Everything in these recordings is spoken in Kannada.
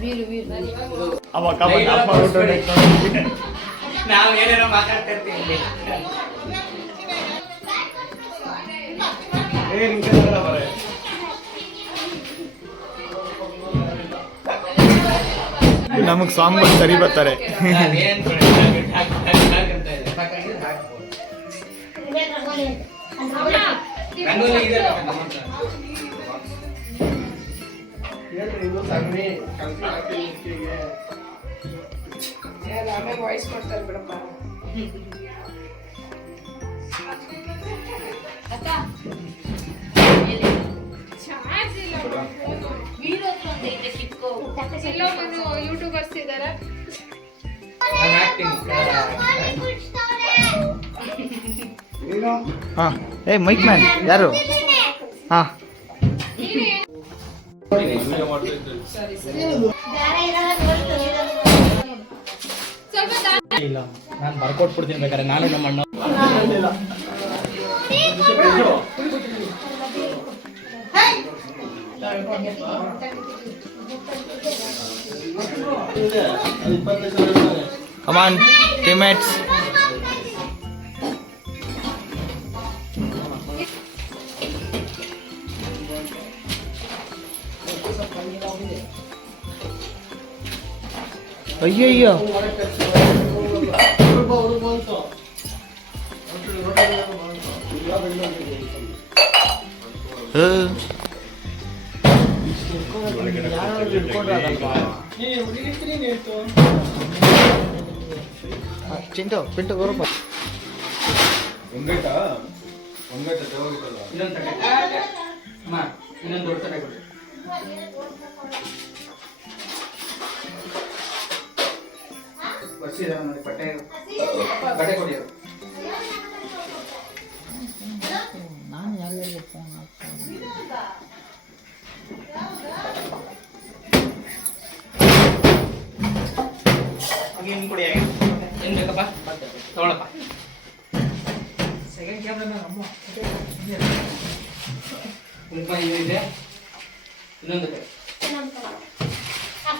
ವೀರು ವೀರು ಅವ ಕಬಡ್ಡಿ ಅಪ್ಪ ಊಟ ಹೊಡೆಯೋಕೆ ನಾವು ಏನೇನೋ ಮಾತಾಡ್ತಾ ಇರ್ತೀವಿ ನಮಗ್ ಸಾಂಗ್ ಸರಿ ಬರ್ತಾರೆ ವಾಯ್ಸ್ ಬಿಡಪ್ಪ ಯೂಟ್ಯೂಬರ್ಸ್ ಹಾಕ್ತೀನಿ. ಹಾ ಏ ಮೈಕ್ ಮ್ಯಾನ್ ಯಾರು ಹಾ ಇಲ್ಲ ನಾನು ಬರ್ಕೊಟ್ಬಿಡ್ತೀನಿ ಬೇಕಾದ್ರೆ ನಾನು ನಮ್ಮ ಅಣ್ಣ ಕಮಾನ್ ಟೀಮೇಟ್ಸ್ ಅಯ್ಯಯ್ಯೋ ಹ. ಚಿಂಟು ಪಿಂಟು ಬರಪ್ಪ ಇನ್ನೊಂದು ತಟ್ಟೆ ಅಮ್ಮ ಇನ್ನೊಂದು ದೊಡ್ಡ ತಟ್ಟೆ ಬಟ್ಟೆ ಬಟ್ಟೆ ಕೊಡಿ ಅವ್ರು. ಹಾಗೆ ಹಿಂಗ್ ಕೊಡಿ ಹಾಗೆ. ಏನ್ ಬೇಕಪ್ಪ ತಗೊಳಪ್ಪ ಸೆಕೆಂಡ್ ಕ್ಯಾಮ್ರಾ ಅಮ್ಮ ಕುಂಕುಮ ಏನಿದೆ ಇನ್ನೊಂದು ಕಡೆ. ಅಕ್ಷತೆ ಅಕ್ಷತೆ ಅರ್ಶಿನ ಎಲ್ಲ ಹಾಕಿ.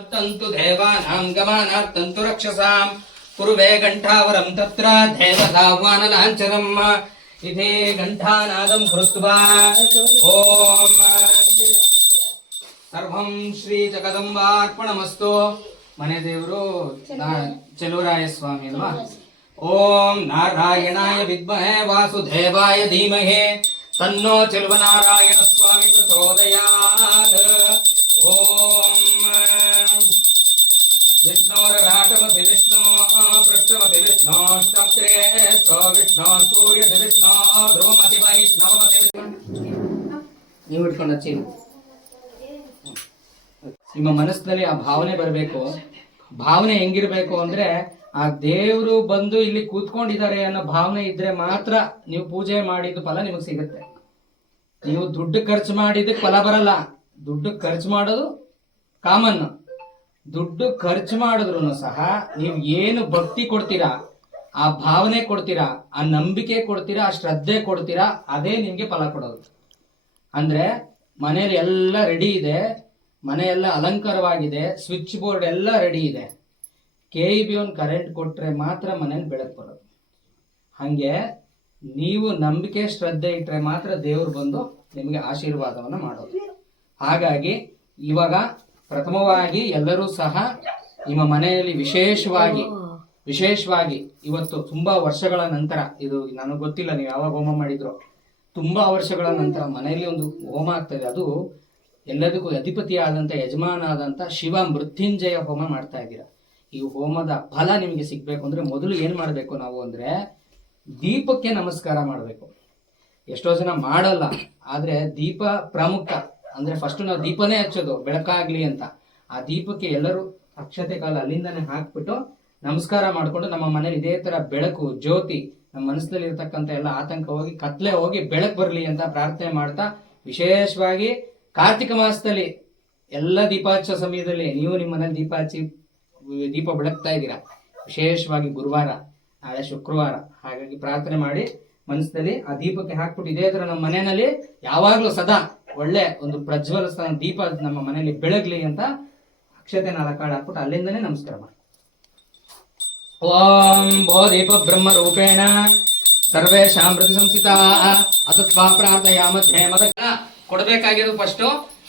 ಅದಕ್ಕೆ ತಂದು ಅಲ್ಲ ಅದು ಚಿಕ್ಕದಾಗಿ ಬರ್ತದೆ ಬೇರೆ ಕೊಡಿ, ಬೇರೆ ಕೊಡಿ. ತಂತು ದೇವಾನಾಂ ಗಮನಾರ್ಥಂತು ರಕ್ಷಸಾಂ ಕುರುವೆ ಘಂಟಾವರಂ ತತ್ರ ದೇವತಾಹ್ವಾನ ಲಾಂಛನಂ ಇದೇ ಘಂಟಾನಾದಂ ಕೃತ್ವಾ ಓಂ ಸರ್ವಂ ಶ್ರೀ ಜಗದಂಬಾರ್ಪಣಮಸ್ತು ಮನೆ ದೇವರು ಚಲುವರಾಯ ಸ್ವಾಮಿ ಅಲ್ವಾ ಓಂ ನಾರಾಯಣಾಯ ವಿದ್ಮಹೇ ವಾಸುದೇವಾಯ ಧೀಮಹಿ ತನ್ನೋ ಚೆಲುವನಾರಾಯಣ ಸ್ವಾಮಿ ಪ್ರಚೋದಯಾತ್ ನೀವು ಇಟ್ಕೊಂಡ ಹಚ್ಚಿ. ನಿಮ್ಮ ಮನಸ್ಸಿನಲ್ಲಿ ಆ ಭಾವನೆ ಬರಬೇಕು. ಭಾವನೆ ಹೆಂಗಿರ್ಬೇಕು ಅಂದ್ರೆ ಆ ದೇವರು ಬಂದು ಇಲ್ಲಿ ಕೂತ್ಕೊಂಡಿದ್ದಾರೆ ಅನ್ನೋ ಭಾವನೆ ಇದ್ರೆ ಮಾತ್ರ ನೀವು ಪೂಜೆ ಮಾಡಿದ ಫಲ ನಿಮಗೆ ಸಿಗುತ್ತೆ. ನೀವು ದುಡ್ಡು ಖರ್ಚು ಮಾಡಿದ್ದಕ್ಕೆ ಫಲ ಬರಲ್ಲ. ದುಡ್ಡು ಖರ್ಚು ಮಾಡೋದು ಕಾಮನ್ ದುಡ್ಡು ಖರ್ಚು ಮಾಡಿದ್ರು ಸಹ ನೀವು ಏನು ಭಕ್ತಿ ಕೊಡ್ತೀರಾ ಆ ಭಾವನೆ ಕೊಡ್ತೀರಾ, ಆ ನಂಬಿಕೆ ಕೊಡ್ತೀರಾ, ಆ ಶ್ರದ್ಧೆ ಕೊಡ್ತೀರಾ, ಅದೇ ನಿಮ್ಗೆ ಫಲ ಕೊಡೋದು. ಅಂದ್ರೆ ಮನೇಲಿ ಎಲ್ಲ ರೆಡಿ ಇದೆ ಮನೆಯೆಲ್ಲ ಅಲಂಕಾರವಾಗಿದೆ ಸ್ವಿಚ್ ಬೋರ್ಡ್ ಎಲ್ಲ ರೆಡಿ ಇದೆ. ಕೆ ಇ ಬಿ ಒಂದು ಕರೆಂಟ್ ಕೊಟ್ಟರೆ ಮಾತ್ರ ಮನೇಲಿ ಬೆಳಕು ಬರೋದು. ಹಾಗೆ ನೀವು ನಂಬಿಕೆ, ಶ್ರದ್ಧೆ ಇಟ್ರೆ ಮಾತ್ರ ದೇವ್ರು ಬಂದು ನಿಮಗೆ ಆಶೀರ್ವಾದವನ್ನು ಮಾಡೋದು. ಹಾಗಾಗಿ ಇವಾಗ ಪ್ರಥಮವಾಗಿ ಎಲ್ಲರೂ ಸಹ ನಿಮ್ಮ ಮನೆಯಲ್ಲಿ ವಿಶೇಷವಾಗಿ ವಿಶೇಷವಾಗಿ ಇವತ್ತು ತುಂಬಾ ವರ್ಷಗಳ ನಂತರ, ಇದು ನನಗೆ ಗೊತ್ತಿಲ್ಲ ನೀವು ಯಾವಾಗ ಹೋಮ ಮಾಡಿದ್ರು, ತುಂಬಾ ವರ್ಷಗಳ ನಂತರ ಮನೆಯಲ್ಲಿ ಒಂದು ಹೋಮ ಆಗ್ತದೆ ಅದು ಎಲ್ಲದಕ್ಕೂ ಅಧಿಪತಿ ಆದಂತ ಯಜಮಾನ ಆದಂತ ಶಿವ ಮೃತ್ಯುಂಜಯ ಹೋಮ ಮಾಡ್ತಾ ಇದ್ದೀರಾ. ಈ ಹೋಮದ ಫಲ ನಿಮಗೆ ಸಿಗ್ಬೇಕು ಅಂದ್ರೆ ಮೊದಲು ಏನ್ ಮಾಡಬೇಕು ನಾವು ಅಂದ್ರೆ ದೀಪಕ್ಕೆ ನಮಸ್ಕಾರ ಮಾಡಬೇಕು. ಎಷ್ಟೋ ಜನ ಮಾಡಲ್ಲ, ಆದ್ರೆ ದೀಪ ಪ್ರಮುಖ. ಅಂದ್ರೆ ಫಸ್ಟ್ ನಾವು ದೀಪನೇ ಹಚ್ಚೋದು, ಬೆಳಕಾಗ್ಲಿ ಅಂತ. ಆ ದೀಪಕ್ಕೆ ಎಲ್ಲರೂ ಅಕ್ಷತೆ ಕಾಲ ಅಲ್ಲಿಂದಾನೆ ಹಾಕ್ಬಿಟ್ಟು ನಮಸ್ಕಾರ ಮಾಡಿಕೊಂಡು ನಮ್ಮ ಮನೇಲಿ ಇದೇ ತರ ಬೆಳಕು, ಜ್ಯೋತಿ, ನಮ್ಮ ಮನಸ್ಸಲ್ಲಿ ಇರತಕ್ಕಂಥ ಎಲ್ಲ ಆತಂಕ ಹೋಗಿ ಕತ್ಲೆ ಹೋಗಿ ಬೆಳಕು ಬರಲಿ ಅಂತ ಪ್ರಾರ್ಥನೆ ಮಾಡ್ತಾ ವಿಶೇಷವಾಗಿ ಕಾರ್ತಿಕ ಮಾಸದಲ್ಲಿ ಎಲ್ಲ ದೀಪಾಚ ಸಮಯದಲ್ಲಿ ನೀವು ನಿಮ್ಮ ಮನೇಲಿ ದೀಪ ಹಚ್ಚಿ, ದೀಪ ಬೆಳಗ್ತಾ ಇದ್ದೀರಾ? ವಿಶೇಷವಾಗಿ ಗುರುವಾರ, ನಾಳೆ ಶುಕ್ರವಾರ. ಹಾಗಾಗಿ ಪ್ರಾರ್ಥನೆ ಮಾಡಿ ಮನಸ್ಸಲ್ಲಿ ಆ ದೀಪಕ್ಕೆ ಹಾಕ್ಬಿಟ್ಟು ಇದೇ ತರ ನಮ್ಮ ಮನೆಯಲ್ಲಿ ಯಾವಾಗ್ಲೂ ಸದಾ ಒಳ್ಳೆ ಒಂದು ಪ್ರಜ್ವಲ ಸ್ಥಾನ ದೀಪ ನಮ್ಮ ಮನೆಯಲ್ಲಿ ಬೆಳಗ್ಲಿ ಅಂತ ಅಕ್ಷತೆ ನಾಲ್ಕು ಕಾಳು ಹಾಕ್ಬಿಟ್ಟು ಅಲ್ಲಿಂದನೇ ನಮಸ್ಕಾರ ಮಾಡಿ ಓಂ ದೀಪ ಬ್ರಹ್ಮ ರೂಪೇಣ ಸರ್ವೇಶಾಂ ಪ್ರತಿ ಸಂಸ್ಥಿತಾ ಅತತ್ವಾ ಪ್ರಾರ್ಥಯಾಮ ಧೇಮದ ಕೊಡಬೇಕಾಗಿರೋದು ಫಸ್ಟ್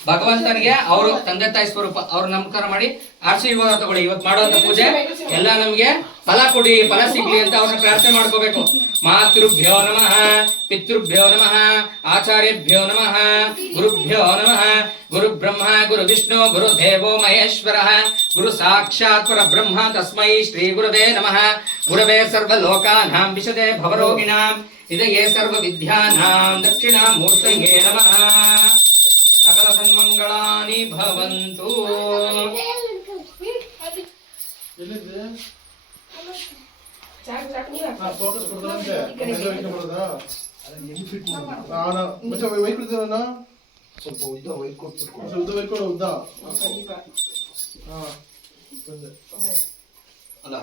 ಭಗವಂತನಿಗೆ ಅವರು ತಂದೆ ತಾಯಿ ಸ್ವರೂಪ, ಅವ್ರ ನಮಸ್ಕಾರ ಮಾಡಿ ಆಶೀರ್ವಾದ ತಗೊಳ್ಳಿ. ಇವತ್ತು ಮಾಡುವಂತ ಪೂಜೆ, ಎಲ್ಲ ನಮ್ಗೆ ಫಲ ಕೊಡಿ, ಫಲ ಸಿಗ್ಲಿ ಅಂತ ಅವ್ರನ್ನ ಪ್ರಾರ್ಥನೆ ಮಾಡ್ಕೋಬೇಕು. ಮಾತೃಭ್ಯೋ ನಮಃ, ಪಿತೃಭ್ಯೋ ನಮಃ, ಆಚಾರ್ಯಭ್ಯೋ ನಮಃ, ಗುರುಭ್ಯೋ ನಮಃ, ಗುರು ಬ್ರಹ್ಮ, ಗುರು ವಿಷ್ಣು, ಗುರು ದೇವೋ ಮಹೇಶ್ವರ, ಗುರು ಸಾಕ್ಷಾತ್ ಪರ ಬ್ರಹ್ಮ ತಸ್ಮೈ ಶ್ರೀ ಗುರುವೇ ನಮಃ. ಗುರವೇ ಸರ್ವ ಲೋಕಾನಾಂ ವಿಶದೆ ಭವರೋಗಿಣಾಂ ಇದಯೇ ಸರ್ವ ವಿದ್ಯಾನಾಂ ದಕ್ಷಿಣಾಮೂರ್ತಯೇ ನಮಃ. ವೈಟ್ ಕೊಡ್ತೀರಣ್ಣ ಸ್ವಲ್ಪ ಉದ್ದ ವೈಟ್ ಕೊಡ್ಬೇಕು ಉದ್ದ ವೈಟ್ ಕೊಡು ಉದ್ದ? ಅಲ್ಲ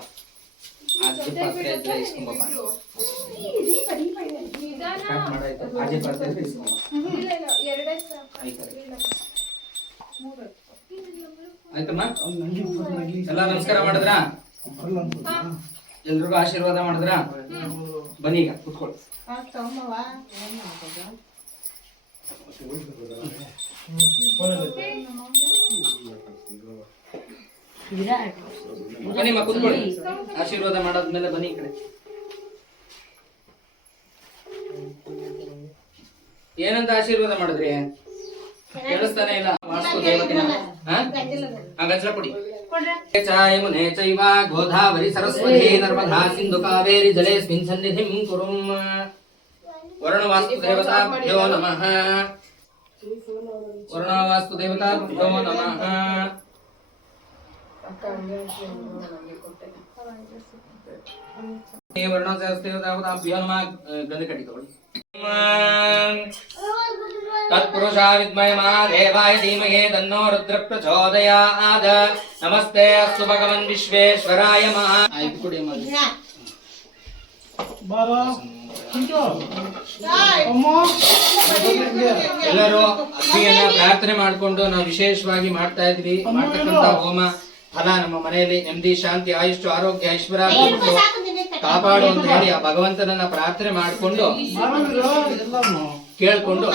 ಆಜೆ ಪಾತ್ರೆ ಇದ್ರೆ ಇಸ್ಕೊಂಬಪ್ಪ ಮಾಡಾಯ್ತು ಆಜೆ ಪಾತ್ರೆ ಇದ್ರೆ ಆಯ್ತಮ್ಮ? ಎಲ್ಲ ನಮಸ್ಕಾರ ಮಾಡಿದ್ರಾ? ಎಲ್ರಿಗೂ ಆಶೀರ್ವಾದ ಮಾಡಿದ್ರಾ? ಬನ್ನಿ ಈಗ ಕುತ್ಕೊಳ್ಳಿ. ಬನ್ನಿಮ್ಮ ಕುತ್ಕೊಳ್ಳಿ. ಆಶೀರ್ವಾದ ಮಾಡಾದ್ಮೇಲೆ ಬನ್ನಿ ಈ ಕಡೆ. ಏನಂತ ಆಶೀರ್ವಾದ ಮಾಡಿದ್ರಿ? ಕೇಳಿಸ್ತಾನೆ ಇಲ್ಲ. ವಾಸ್ತು ದೇವತಿನ ಹಾ? ಗಂಜಲ ಕೊಡಿ. ಚಾಯಮುನೆ ಚೈವ ಗೋದಾವರಿ ಸರಸ್ವತಿ ನರ್ಮದಾ ಸಿಂಧು ಕಾವೇರಿ ಜಲೇಸ್ಮಿನ್ ಸನ್ನಿಧಿಂ ಕುರುಂ. ವರ್ಣವಾಸ್ತು ದೇವತಾಭ್ಯೋ ನಮಃ. ವರ್ಣವಾಸ್ತು ದೇವತಾಭ್ಯೋ ನಮಃ. ತಗೊಳ್ಳಿ ತತ್ಪುರುಷಾ ವಿದ್ಮಯ ಮಹಾದೇವಾಯ ಧೀಮಹಿ ತನ್ನೋ ರುದ್ರ ಪ್ರಚೋದಯಾದ ನಮಸ್ತೆ ಅಸ್ತು ಭಗವನ್ ವಿಶ್ವೇಶ್ವರಾಯ ಮಹಾ. ಕೊಡಿ ಎಲ್ಲರೂ ಅಗ್ನಿಯನ್ನ ಪ್ರಾರ್ಥನೆ ಮಾಡ್ಕೊಂಡು ನಾವು ವಿಶೇಷವಾಗಿ ಮಾಡ್ತಾ ಇದ್ವಿ. ಮಾಡ್ತಕ್ಕಂತ ಹೋಮ ಫಲ ನಮ್ಮ ಮನೆಯಲ್ಲಿ ನೆಮ್ಮದಿ ಶಾಂತಿ ಆಯುಷ್ಯ ಆರೋಗ್ಯ ಐಶ್ವರ್ಯ ಕಾಪಾಡು ಅಂತ ಹೇಳಿ ಆ ಭಗವಂತನನ್ನ ಪ್ರಾರ್ಥನೆ ಮಾಡಿಕೊಂಡು ಕೇಳಿಕೊಂಡು ಕೇಳ್ಕೊಂಡು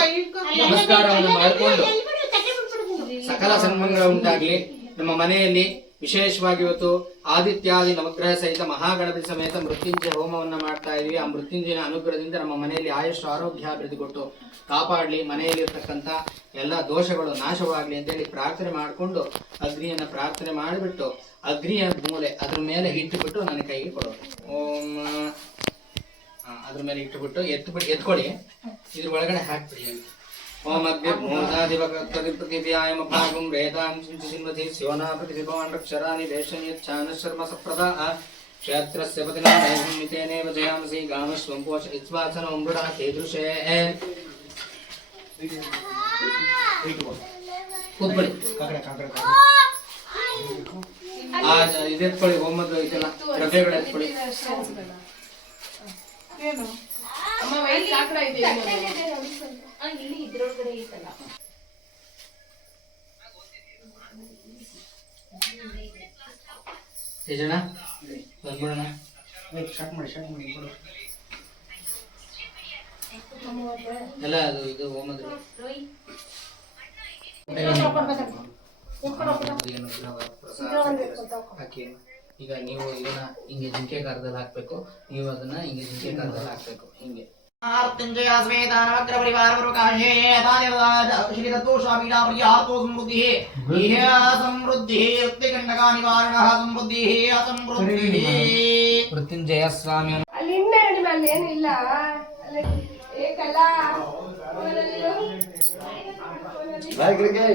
ನಮಸ್ಕಾರವನ್ನು ಮಾಡಿಕೊಂಡು ಸಕಲ ಸನ್ಮಂಗಳ ಉಂಟಾಗ್ಲಿ. ನಮ್ಮ ಮನೆಯಲ್ಲಿ ವಿಶೇಷವಾಗಿ ಇವತ್ತು ಆದಿತ್ಯಾದಿ ನವಗ್ರಹ ಸಹಿತ ಮಹಾಗಣಪತಿ ಸಮೇತ ಮೃತ್ಯುಂಜಯ ಹೋಮವನ್ನು ಮಾಡ್ತಾ ಇದೀವಿ ಆ ಮೃತ್ಯುಂಜಯ ಅನುಗ್ರಹದಿಂದ ನಮ್ಮ ಮನೆಯಲ್ಲಿ ಆಯುಷ್ ಆರೋಗ್ಯ ಅಭಿವೃದ್ಧಿ ಕೊಟ್ಟು ಕಾಪಾಡಲಿ. ಮನೆಯಲ್ಲಿರ್ತಕ್ಕಂಥ ಎಲ್ಲ ದೋಷಗಳು ನಾಶವಾಗಲಿ ಅಂತೇಳಿ ಪ್ರಾರ್ಥನೆ ಮಾಡಿಕೊಂಡು ಅಗ್ನಿಯನ್ನು ಪ್ರಾರ್ಥನೆ ಮಾಡಿಬಿಟ್ಟು ಅಗ್ನಿಯ ಮೂಲೆ ಅದ್ರ ಮೇಲೆ ಇಟ್ಟುಬಿಟ್ಟು ನನ್ನ ಕೈಗೆ ಕೊಡೋದು. ಓಂ ಅದ್ರ ಮೇಲೆ ಇಟ್ಟುಬಿಟ್ಟು ಎತ್ಬಿಟ್ಟು ಎತ್ಕೊಳ್ಳಿ. ಇದ್ರ ಒಳಗಡೆ ಹಾಕ್ಬಿಡಿ ಓಂ ಅಗ್ನಿರ್ಮೋದಾದಿವಕೃತಿವ್ಯಾಯಮ ಭಾಗಂ ವೇದಾಂ ಚಿಂತಿಸಿನ್ವತಿ ಶಿವನಾ ಪ್ರತಿಭವಾನ್ ರಕ್ಷರಾಣಿ ದೇಶನಿಯಚ್ಛಾನ ಶರ್ಮ ಸಪ್ರದ ಕ್ಷೇತ್ರಸ್ಯ ಪತಿನಾದೈವಂ ಮಿತೇನೇವ ಜಯಾಮಸಿ ಗಾಮಸ್ವಂ ಪೋಷ ಇತ್ವಾಸನ ಮೃಡ ಕೀದೃಶೇ ಕೂತ್ಕೊಳ್ಳಿ ಆ ಇದೆತ್ಕೊಳ್ಳಿ ಹೋಮದ್ದು ಇದೆಲ್ಲ ದ್ರವ್ಯಗಳು ಎತ್ಕೊಳ್ಳಿ ಅಮ್ಮ ವೈಟ್ ಲಾಕಡ ಇದೆ ಇಲ್ಲಿ ಇದ್ರೊಳಗಡೆ ಐತಲ್ಲ ಬಂದ್ಬಿಡೋಣ. ಸ್ಟಾರ್ಟ್ ಮಾಡಿ ಸ್ಟಾರ್ಟ್ ಮಾಡಿ ಬಿಡು. ಎಲ್ಲ ಅದು ಇದು ಹಾಕಿ. ಈಗ ನೀವು ಇದನ್ನ ಹಿಂಗೆ ಜಿಂಕೆ ಕಾರದಲ್ಲಿ ಹಾಕ್ಬೇಕು. ನೀವು ಅದನ್ನ ಹಿಂಗೆ ಜಿಂಕೆ ಕಾರದಲ್ಲಿ ಹಾಕ್ಬೇಕು. ಹಿಂಗೆ. ಪ್ರಿಯಾರ್ಥೋ ಸಮೃದ್ಧಿ ಇಹ ಸಮೃದ್ಧಿ ವೃತ್ತಿಕಂಡಕ ನಿವಾರಣ ಸಮೃದ್ಧಿ ಅಸಮೃದ್ಧಿ ಮೃತ್ಯುಂಜಯ ಸ್ವಾಮಿ ಅಲ್ಲಿ ಇನ್ನೇ ಅಲ್ಲಿ ಏನಿಲ್ಲ. ಅಲ್ಲಿ ಏಕಲ್ಲ ನಾಯಕರಿಗೆ